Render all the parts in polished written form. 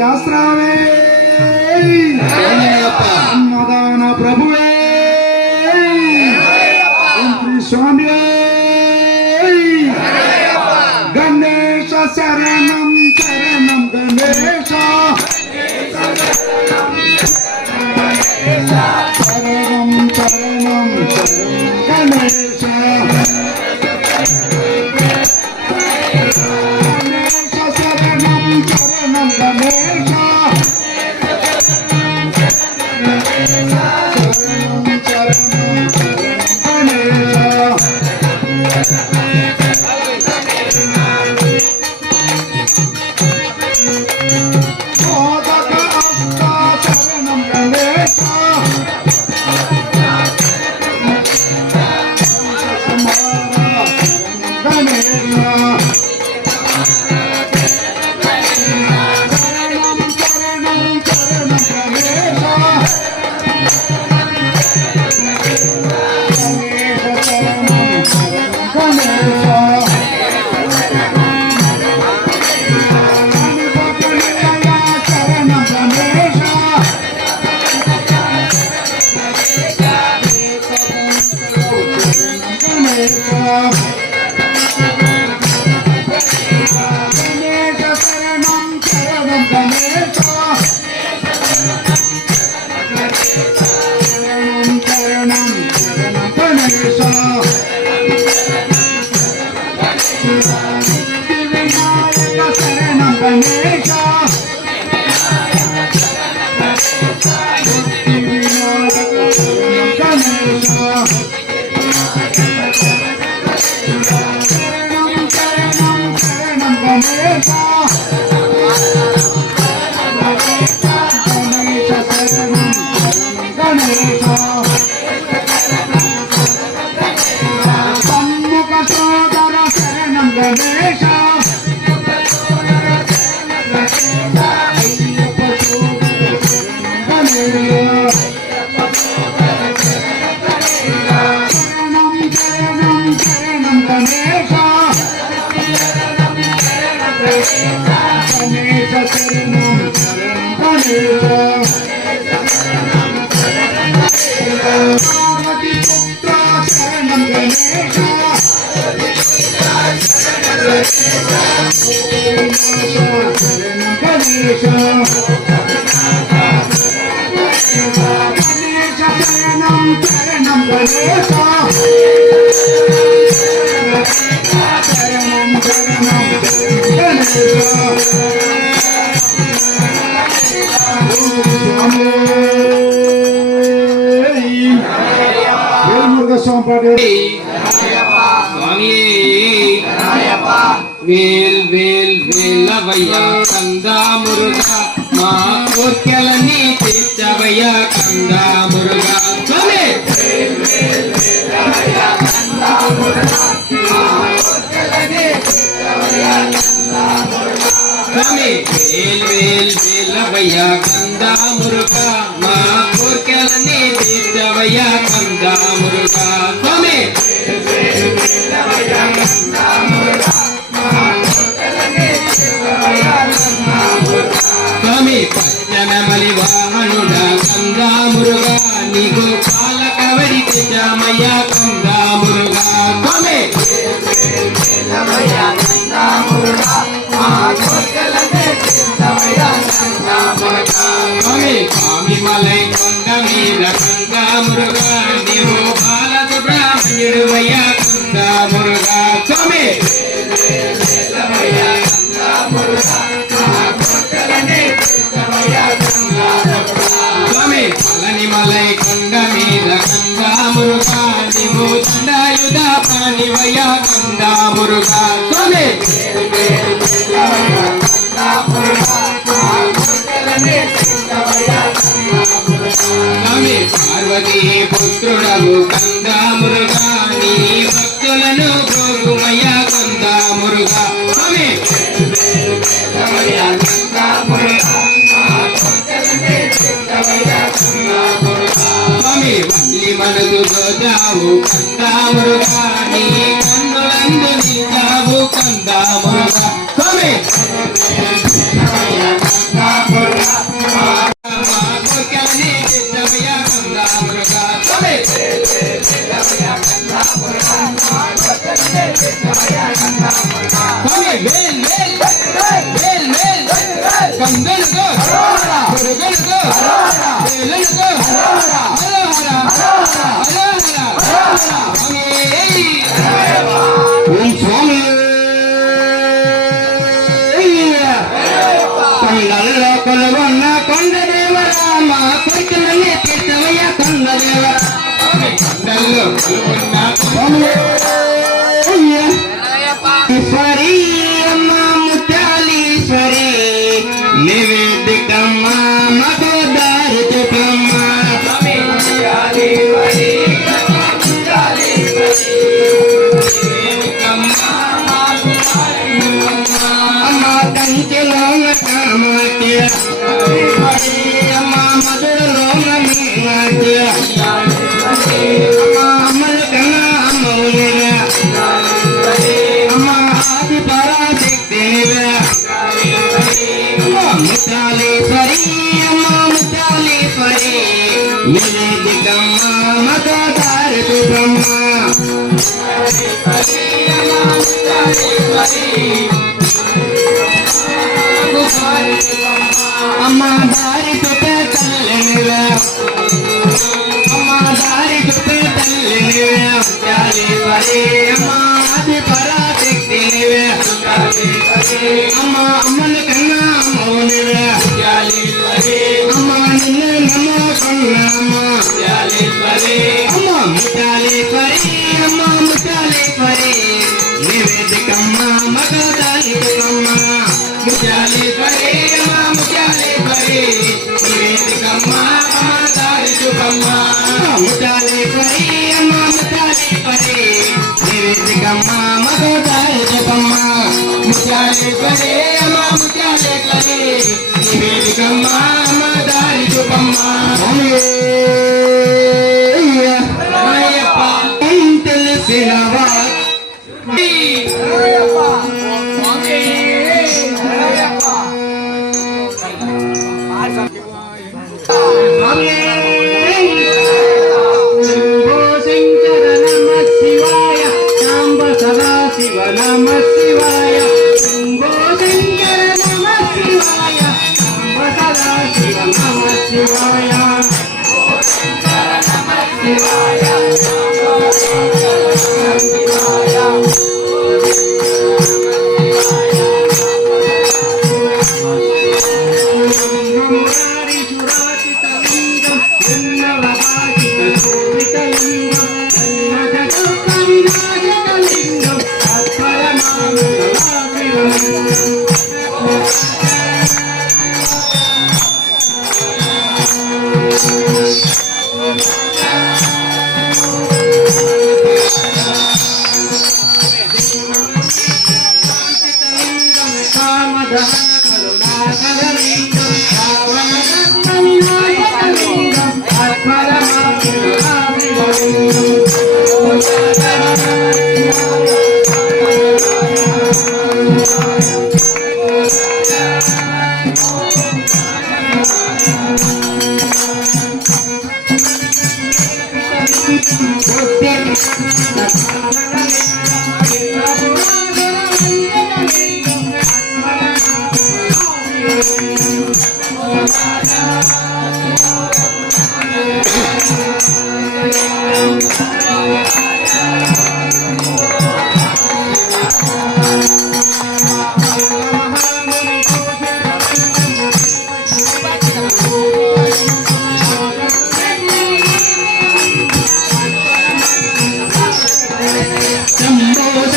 రాజాశ్రావే అన్నదాన ప్రభువే స్వామి గణేశ శరణం శరణం గణేశ శరణం శరణం గణేశ వేల్ వేల్ వేలవయ్యా కందా మురుగా మా కోర్కెలని తీర్చవయ్యా కందా మురుగా స్వామి స్వామి వేల్ వేల్ వేలవయ్యా కందా మురుగా మా కోర్కెలని తీర్చవయ్యా కందా మురుగా స్వామి స్వామి పచ్చనమలి వాహనుడా కందా మురుగా నీకు పాలకవడి తెజామయ్య కందా మురుగా స్వామి స్వామి స్వామి మలై కొండ మీద కందా మురుగా నీవు బాల సుబ్రహ్మణ్యుడువయ్య కందా మురుగా స్వామి స్వామి పళని మలై కొండ మీద కందా మురుగా నీవు దండాయుధ ప్రాణివయ్య కందా మురుగా స్వామి స్వామి పార్వతీ పుత్రుడవు కందా మురుగా నీ భక్తులను గోగుమయ్య కందా మురుగా స్వామి స్వామి వల్లి మనసు దోచావు కందా మురుగా నీ కన్నులందు నిలిచావు కందా మురుగా స్వామి స్వామి వేల్ వేల్ వేల్ వేల్ కందులకు పురుగులకు వేలులకు హర హర హర హర స్వామి ఓం స్వామి కొండల్లో కొలువున్న కొండదేవరా మా కోరికలన్నీ తీర్చవయ్యా కొండదేవరా కొండల్లో కొలువున్న ఈశ్వరి అమ్మ ముత్యాలీశ్వరి నివేదికమ్మ మగో దారి చూపమ్మ అమ్మ కంచెలో కామాఖ్య అమ్మ మధురలో మీనాఖ్య అమ్మ అమ్మలు కన్నా అమ్మవునిగా అమ్మ ఆది పరాశక్తి ముత్యాలీశ్వరి అమ్మ ముత్యాలీశ్వరి నివేదికమ్మ మగో దారి చూపమ్మ అమ్మ దారి చూపే తల్లినివే అమ్మ దారి చూపే తల్లినివే ముత్యాలీశ్వరి అమ్మ ఆది పరాశక్తినివే అమ్మ అమ్మలు కన్నా అమ్మవునివే అమ్మ నిన్ను నమ్ముకున్నామ్మ అమ్మ ముత్యాలీశ్వరి అమ్మ ముత్యాలీశ్వరి నివేదికమ్మ మగదాలికమ్మ ముత్యాలీశ్వరి అమ్మ ముత్యాలీశ్వరి నివేదికమ్మ మగదాలికమ్మ ముత్యాలీశ్వరి అమ్మ ముత్యాలీశ్వరి నివేదికమ్మ మగదాలికమ్మ ముత్యాలీశ్వరి అమ్మ ముత్యాలీశ్వరి నివేదికమ్మ మగదాలికమ్మ తెలిసినవా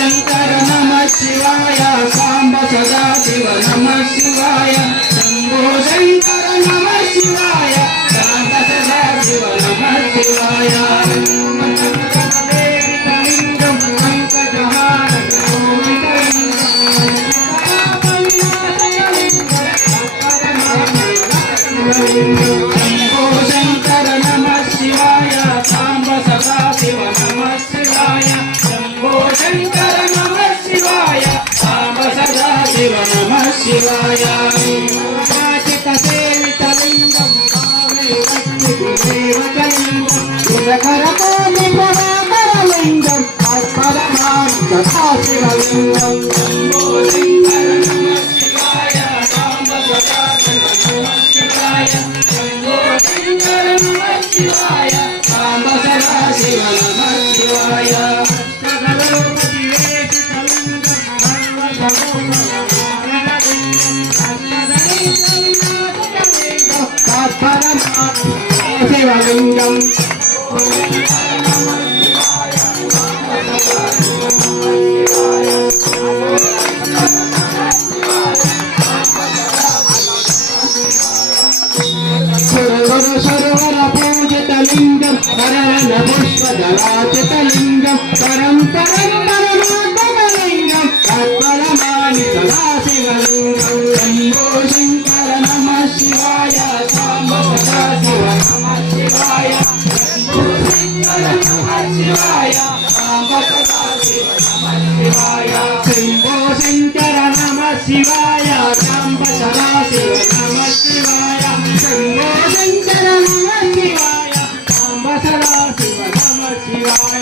శంకర నమ శివాయ సాంబ సదా శివ నమ శివాయ శంభో శంకర నమ శివాయ సాంబ సదా శివ నమ శివాయ శివాయ सदाशिवलिङ्गं शम्भो शङ्कर नमः शिवाय साम्ब सदा शिव नमः शिवाय शम्भो शङ्कर नमः शिवाय साम्ब सदा शिव नमः शिवाय शिवलिङ्गं सरोवर पूजितलिङ्गं हरण पुष्पदलाचितलिङ्गं परं परं परमात्मलिङ्गं तत्परमाणि सदाशिवलिङ्गं शम्भो शङ्कर नमः शिवाय साम्ब सदा शिव नमः शिवाय शम्भो शङ्कर नमः शिवाय साम्ब सदा शिव नमः शिवाय शम्भो शङ्कर नमः शिवाय साम्ब सदा शिव नमः शिवाय शम्भो शङ्कर नमः शिवाय साम्ब सदा शिव नमः शिवाय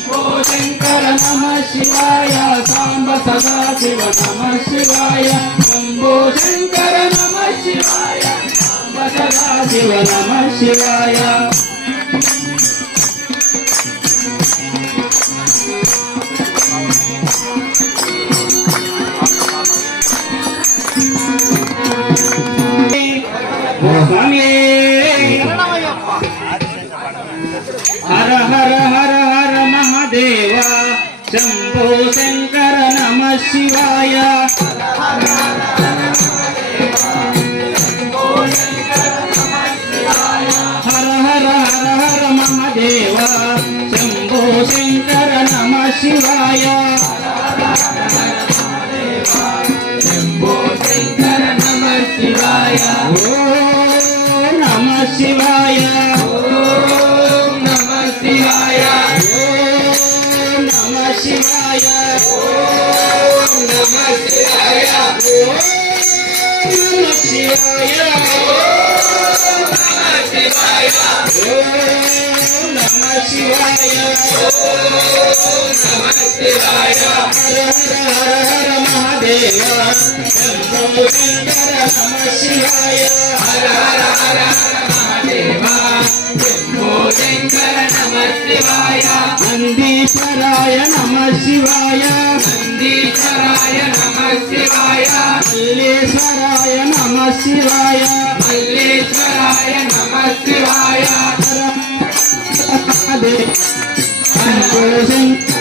शम्भो शङ्कर नमः शिवाय साम्ब सदा शिव नमः शिवाय शम्भो शङ्कर नमः शिवाय साम्ब सदा शिव नमः शिवाय स्वामी हर हर हर हर महादेव शंभो शंकर नमः शिवाय हर हर हर हर महादेव शंभो शंकर नमः शिवाय शंभो शंकर नमः शिवाय ओम नमः शिवाय ओम नमः शिवाय ओम नमः शिवाय ओम नमः शिवाय ओम नमः शिवाय ओम नमः शिवाय ओम नमः शिवाय ओम नमः शिवाय हर हर हर हर महादेव शंभो शंकर नमः शिवाय हर हर हर हर महादेव शंभो शंकर नमः शिवाय नंदीश्वराय नमः शिवाय नंदीश्वराय नमः शिवाय मल्लेश्वराय नमः शिवाय मल्लेश्वराय नमः शिवाय शंभो शंकर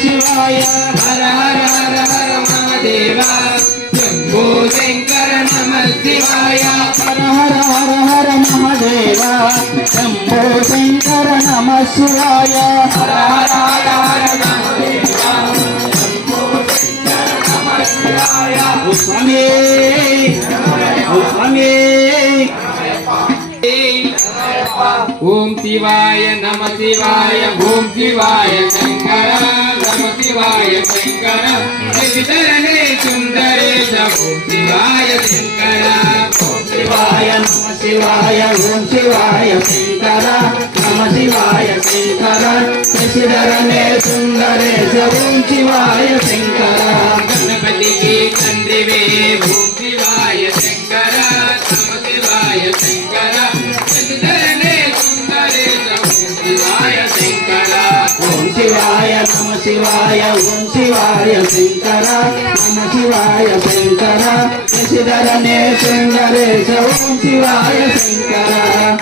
शिवाय हर हर हर हर महादेव शंभो शंकर नमः शिवाय हर हर हर हर महादेव शंभो शंकर नमः शिवाय हर हर हर हर महादेव शंभो शंकर नमः शिवाय स्वामी स्वामी ओम शिवाय नमः शिवाय ओम शिवाय शंकर नमः शिवाय शंकर शशिधरने सुंदरेश ओम शिवाय शंकर ओम शिवाय नमः शिवाय ओम शिवाय शंकर नमः शिवाय शंकर शशिधरने सुंदरेश ओम शिवाय शंकर गणपति की चंद्रिवे ओम शिवाय शंकर नमः शिवाय शंकर शशिधरने सुंदरेश ओम शिवाय शंकर ओम शिवाय नमः शिवाय ओम शिवाय शंकर नमः शिवाय शंकर शशिधरने सुंदरेश ओम शिवाय शंकर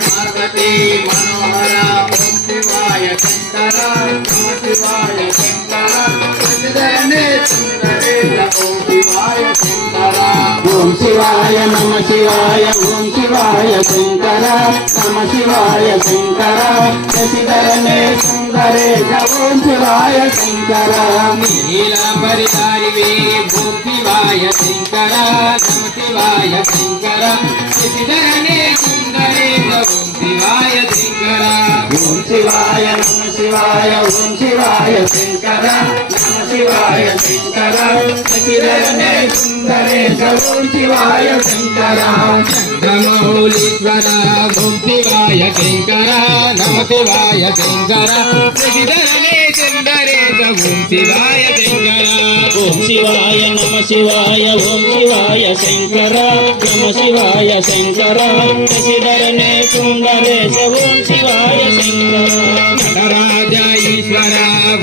पार्वती मनोहर ओम शिवाय शंकर नमः शिवाय शंकर शशिधरने सुंदरेश ओम शिवाय शंकर ओम शिवाय नमः शिवाय ओम शिवाय शंकर नमः शिवाय शंकर शशिधरने सुंदरेश ओम शिवाय शंकर नीला परिधारिवे ओम शिवाय शंकर नमः शिवाय शंकर शशिधरने सुंदरेश ओम शिवाय शंकर ओम शिवाय नमः शिवाय ओम शिवाय शंकर नमः शिवाय शंकर शशिधरने सुंदरेश ओम शिवाय शंकर चंद्रमौलीश्वर ओम శివాయ శంకర నమ శివాయ శంకర శశిధరనే సుందరేశ ఓం శివాయ శంకర ఓం శివాయ నమ శివాయ ఓం శివాయ శంకర నమ శివాయ శంకర శశిధరనే సుందరేశ ఓం శివాయ శంకర నటరాజ ఈశ్వర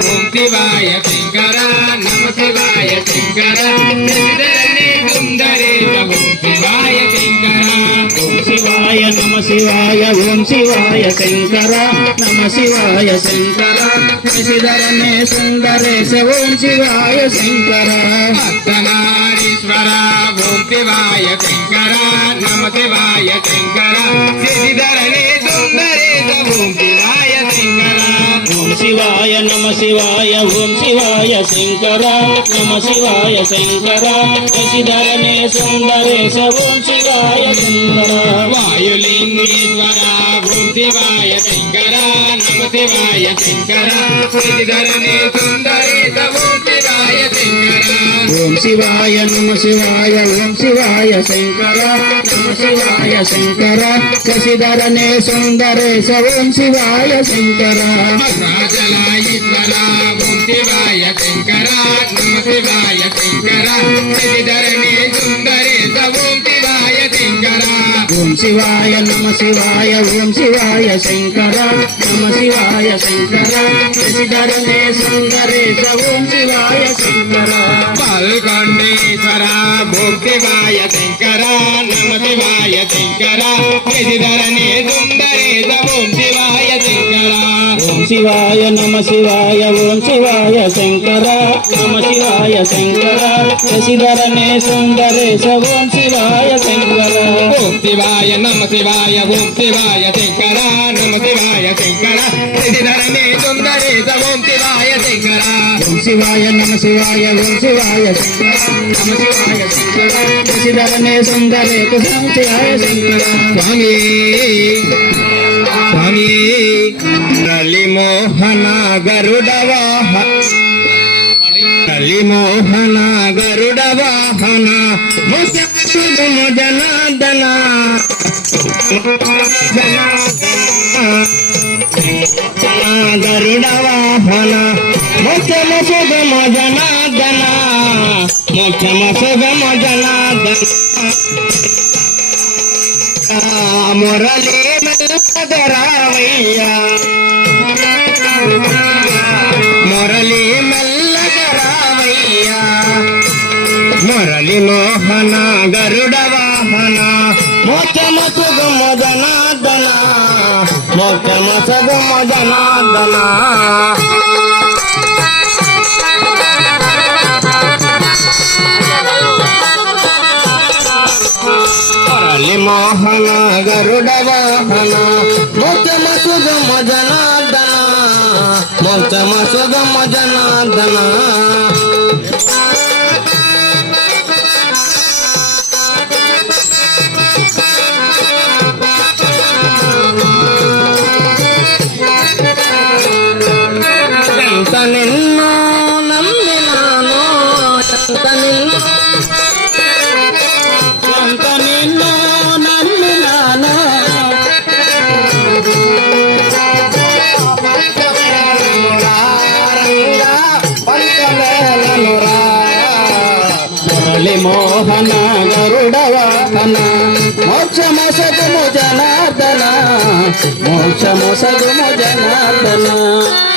ఓం శివాయ శంకర నమ శివాయ శంకర శశిధరనే సుందరేశ ఓం శివాయ శంకర ఓం శివాయ నమ శివాయ ఓం శివాయ శంకర నమ శివాయ శంకర శశిధరనే సుందరేశ ఓం శివాయ శంకర అర్ధనారీశ్వర ఓం శివాయ శంకర నమ శివాయ శంకర శశిధరనే సుందరేశ ఓం శివాయ శంకర ఓం శివాయ నమ శివాయ ఓం శివాయ శంకర నమ శివాయ శంకర శశిధరనే సుందరేశ ఓం శివాయ శంకర వాయులింగేశ్వర ఓం శివాయ శంకర నమ శివాయ శంకర శశిధరనే సుందరేశ ఓం శివాయ శంకర ఓం శివాయ నమ శివాయ ఓం శివాయ శంకర నమ శివాయ శంకర శశిధరనే సుందరేశ ఓం శివాయ శంకర రాజలాయీశ్వర ఓం శివాయ శంకర నమ శివాయ శంకర శశిధరనే సుందరేశ ఓం శివాయ శంకర ఓం శివాయ నమ శివాయ ఓం శివాయ శంకర నమ శివాయ శంకర శశిధరనే సుందరేశ ఓం శివాయ శంకర పాల్గొండేశ్వర ఓం శివాయ శంకర నమ శివాయ శంకర శశిధరనే సుందరేశ ఓం శివాయ శంకర ఓం శివాయ నమ శివాయ ఓం శివాయ శంకర నమ శివాయ శంకర శశిధరనే సుందరేశ ఓం శివాయ శంకర ఓం శివాయ నమ శివాయ ఓం శివాయ శంకర నమ శివాయ శంకర శశిధరనే సుందరేశ ఓం శివాయ శంకర ఓం శివాయ నమ శివాయ ఓం శివాయ శంకర నమ శివాయ శంకర శశిధరనే సుందరేశ ఓం శివాయ శంకర స్వామి స్వామి కలిమోహన గరుడవాహ కలిమోహన గరుడవాహన ముసము జనార్దన గరుడవాహన ముఖ్యమ సుగమ జనార్దన ముఖ్యమ సుగమ జనార్దన మురళీ మెల్లగరావయ్యా మురళీ మెల్లగరావయ్యా మురళి మోహన గరుడ వాహన మోక్షమ సుగమ జనార్దన మోక్షమ సుగమ జనార్దన మురళి మోహన గరుడ వాహన మోక్షమ సుగమ జనార్దన మోక్షమ సుగమ జనార్దన ఎంత నిన్నో నమ్మినాను ఎంత నిన్నో నమ్మినాను మురళి మోహన గరుడ వాహన మోక్షమ సగుము జనార్దన మోక్షమ సగుము జనార్దన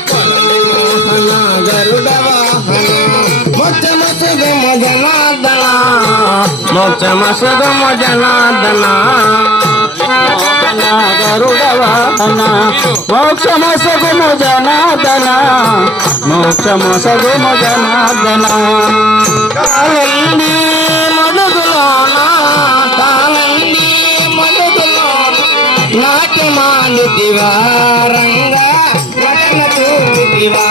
మురళి మోహన గరుడ వాహన మోక్షమ సగుము జనార్దన మోక్షమ సగుము జనార్దన గరుడ వాహన మోక్షమ సగుము జనార్దన మోక్షమ సగుము జనార్దన కాలండి మడుగులోన కాలండి మడుగులోన నాట్యమాడుతివా రంగా నటన చూపితివా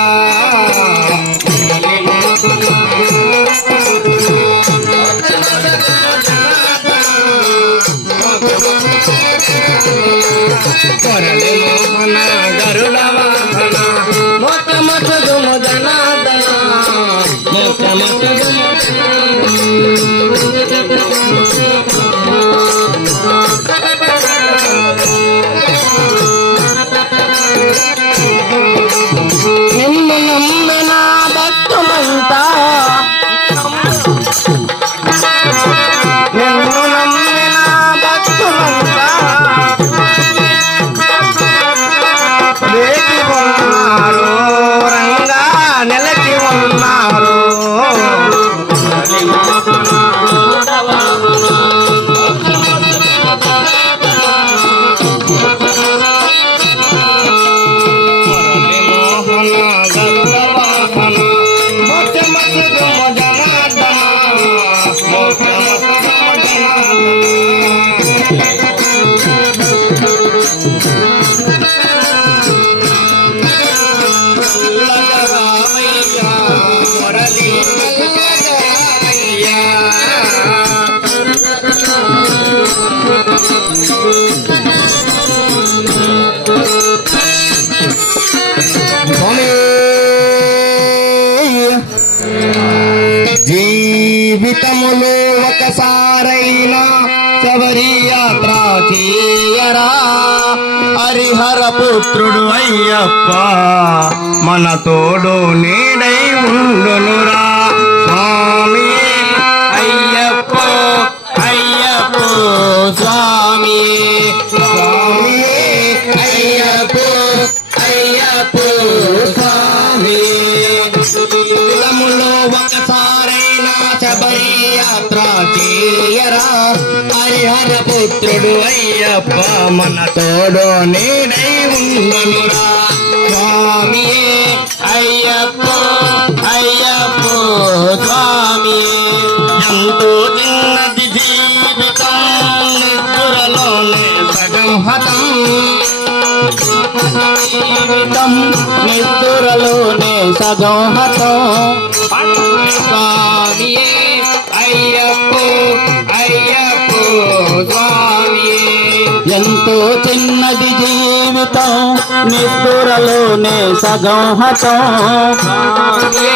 కొరలి మోహన గరుడ వాహన మొత్తమ సుగుము జనార్దన మొత్తమ సుగుము అన్నారు జీవితములో ఒకసారైనా శబరి యాత్ర చేయరా హరిహర పుత్రుడు అయ్యప్ప మన తోడు నీడై ఉండునురా స్వామి అయ్యప్ప అయ్యప్ప స్వామి స్వామి అయ్యప్ప అయ్యప్ప స్వామి జీవితములో ఒకసారైనా శబరి యాత్ర చేయరా హరిహర పుత్రుడు అయ్యప్ప మన తోడు నీడై ఉండునురా స్వామి అయ్యప్ప అయ్యప్ప స్వామి ఎంతో చిన్నది జీవితం నిద్రలోనే సగం హతం జీవితం నిద్రలోనే సగం హతం స్వామి అయ్యప్ప అయ్యప్ప స్వామి ఎంతో చిన్నది జీవితం నిద్రలోనే సగం హతం స్వామి